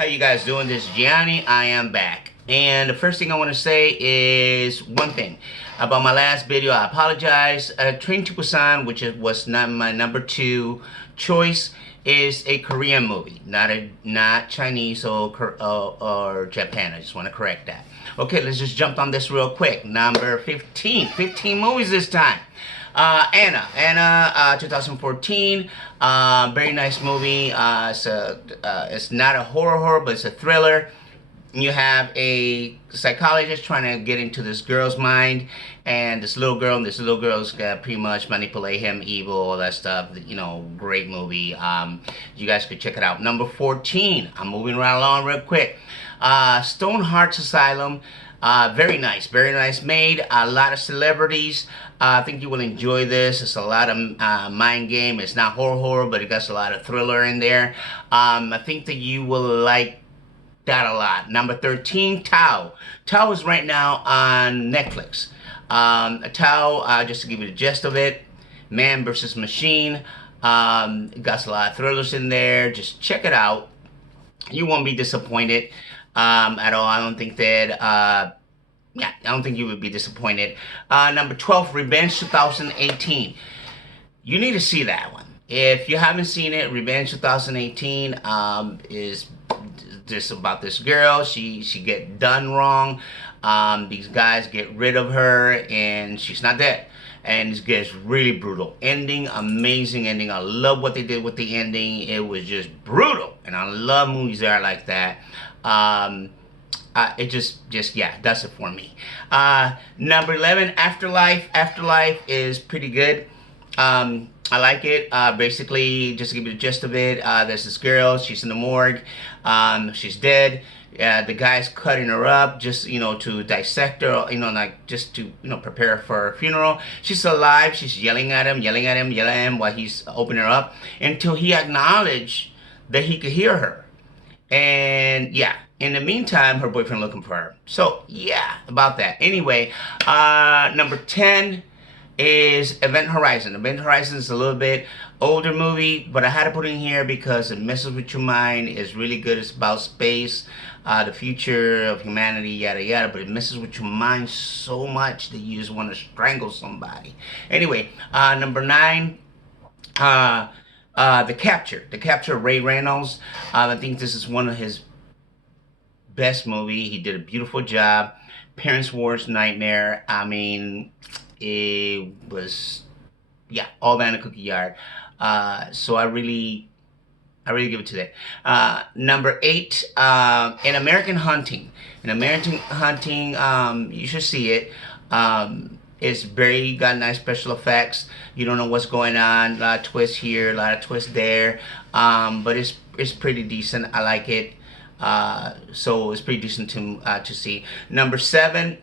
how you guys doing? This is Gianni. I am back. And the first thing I want to say is one thing about my last video. I apologize. Train to Busan, which was not my number 2 choice, is a Korean movie, not Chinese or Japan. I just want to correct that. Okay, let's just jump on this real quick. Number 15. 15 movies this time. Anna, 2014, very nice movie. It's not a horror, but it's a thriller. You have a psychologist trying to get into this girl's mind, and this little girl's got pretty much manipulate him, evil, all that stuff. You know, great movie. You guys could check it out. Number 14. I'm moving right along real quick. Stone Hearts Asylum. Very nice made. A lot of celebrities. I think you will enjoy this. It's a lot of mind game. It's not horror, but it got a lot of thriller in there. I think that you will like that a lot. Number 13, Tao. Tao is right now on Netflix. Tao, just to give you the gist of it, man versus machine. It got a lot of thrillers in there. Just check it out. You won't be disappointed at all. I don't think that, I don't think you would be disappointed. Number 12, Revenge 2018. You need to see that one. If you haven't seen it, Revenge 2018 is just about this girl. She get done wrong. These guys get rid of her, and she's not dead. And it gets really brutal. Ending, amazing ending. I love what they did with the ending. It was just brutal, and I love movies that are like that. It just yeah, that's it for me. Number 11, Afterlife. Afterlife is pretty good. I like it. Basically, just to give you the gist of it, there's this girl. She's in the morgue. She's dead. The guy's cutting her up just, to dissect her, like just to, prepare her for her funeral. She's alive. She's yelling at him while he's opening her up until he acknowledged that he could hear her. And yeah, in the meantime, her boyfriend looking for her. So yeah, about that. Anyway, number 10 is Event Horizon. Event Horizon is a little bit older movie, but I had to put it in here because it messes with your mind. It's really good. It's about space, the future of humanity, yada yada, but it messes with your mind so much that you just want to strangle somebody. Anyway, number 9, The Capture of Ray Reynolds. I think this is one of his best movie. He did a beautiful job. Parents' worst nightmare. I mean, it was, yeah, all that in a cookie yard. So I really give it to that. Number 8, An American Hunting. An American Hunting, you should see it. It's got nice special effects. You don't know what's going on. A lot of twists here, a lot of twists there. But it's pretty decent. I like it. So it's pretty decent to see. Number 7,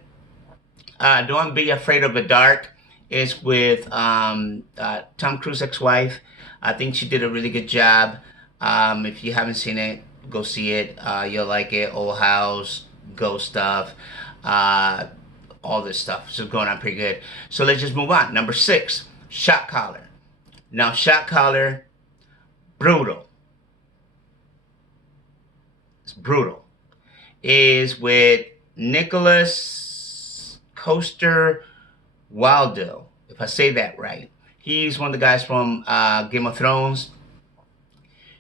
Don't Be Afraid of the Dark. Is with Tom Cruise's ex-wife. I think she did a really good job. If you haven't seen it, go see it. You'll like it. Old house, ghost stuff, all this stuff. So going on pretty good. So let's just move on. Number 6, Shot Collar. Now, Shot Collar, brutal. It's brutal. Is with Nicholas Coaster Waldo, if I say that right. He's one of the guys from Game of Thrones.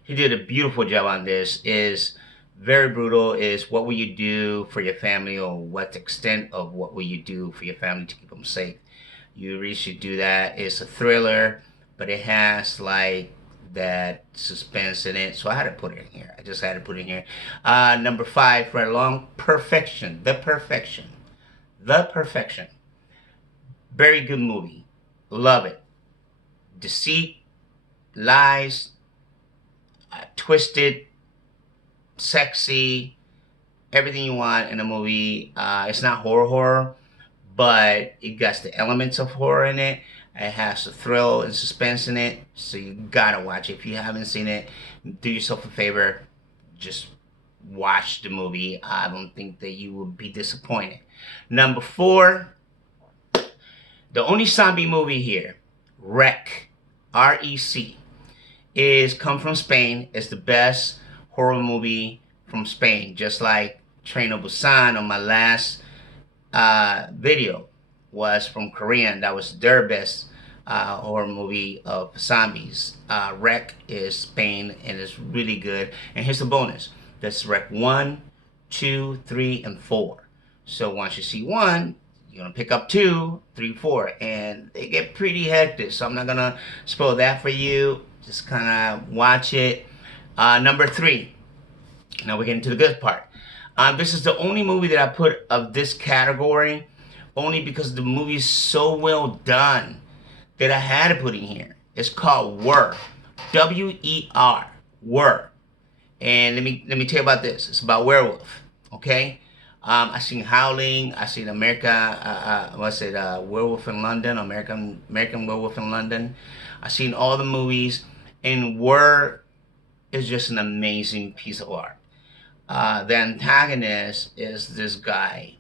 He did a beautiful job on this. Is very brutal. Is what will you do for your family, or what extent of what will you do for your family to keep them safe? You really should do that. It's a thriller, but it has like that suspense in it. So I had to put it in here. I just had to put it in here. Number 5, right along, Perfection. The Perfection. Very good movie. Love it. Deceit, lies, twisted, sexy, everything you want in a movie. It's not horror, but it got the elements of horror in it. It has a thrill and suspense in it. So you gotta watch it. If you haven't seen it, do yourself a favor. Just watch the movie. I don't think that you will be disappointed. Number 4, the only zombie movie here, Rec, R-E-C, come from Spain. It's the best horror movie from Spain, just like Train to Busan on my last video was from Korean. That was their best horror movie of zombies. Rec is Spain and it's really good. And here's the bonus. That's Rec 1, 2, 3, and 4. So once you see 1, you're going to pick up 2, 3, 4. And they get pretty hectic. So I'm not going to spoil that for you. Just kind of watch it. Number 3. Now we're getting to the good part. This is the only movie that I put of this category, only because the movie is so well done that I had to put in here. It's called Were, W-E-R, Were. And let me tell you about this. It's about werewolf. Okay. I seen Howling. I seen Werewolf in London, American Werewolf in London. I seen all the movies, and Were is just an amazing piece of art. The antagonist is this guy.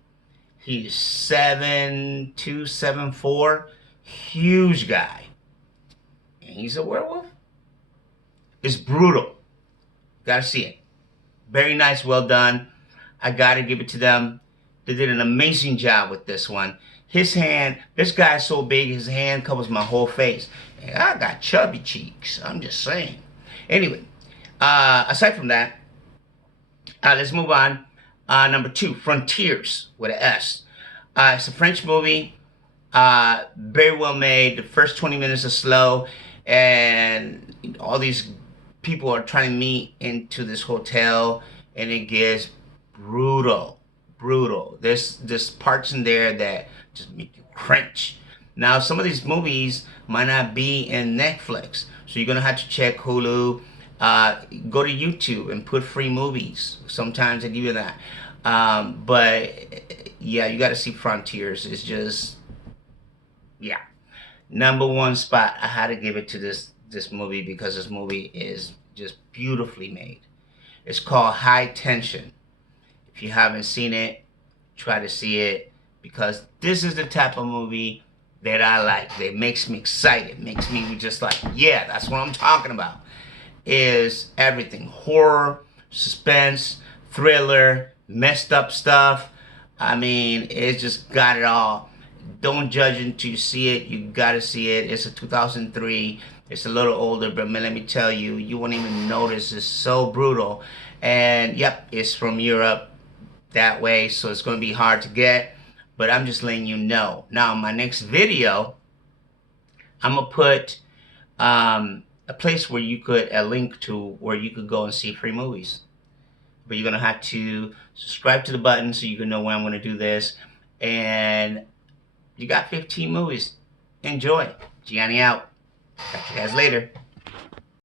He's 7'2", 7'4", huge guy. And he's a werewolf. It's brutal. Gotta see it. Very nice, well done. I gotta give it to them. They did an amazing job with this one. His hand, this guy's so big, his hand covers my whole face. And I got chubby cheeks. I'm just saying. Anyway, aside from that, let's move on. Number 2, Frontiers with an S. It's a French movie. Very well made. The first 20 minutes are slow, and all these people are trying to meet into this hotel, and it gets brutal. There's parts in there that just make you cringe. Now, some of these movies might not be in Netflix, so you're gonna have to check Hulu. Go to YouTube and put free movies. Sometimes they give you that. But yeah, you got to see Frontiers. It's just, yeah, number 1 spot. I had to give it to this movie because this movie is just beautifully made. It's called High Tension. If you haven't seen it, try to see it, because this is the type of movie that I like. That makes me excited. Makes me just like, yeah, that's what I'm talking about. Is everything. Horror, suspense, thriller, messed up stuff. I mean, it's just got it all. Don't judge until you see it. You gotta see it. It's a 2003. It's a little older, but man, let me tell you, you won't even notice. It's so brutal. And yep, it's from Europe that way, so it's gonna be hard to get. But I'm just letting you know. Now, my next video, I'm gonna put a place where you could, a link to where you could go and see free movies. But you're going to have to subscribe to the button so you can know when I'm going to do this. And you got 15 movies. Enjoy. Gianni out. Catch you guys later.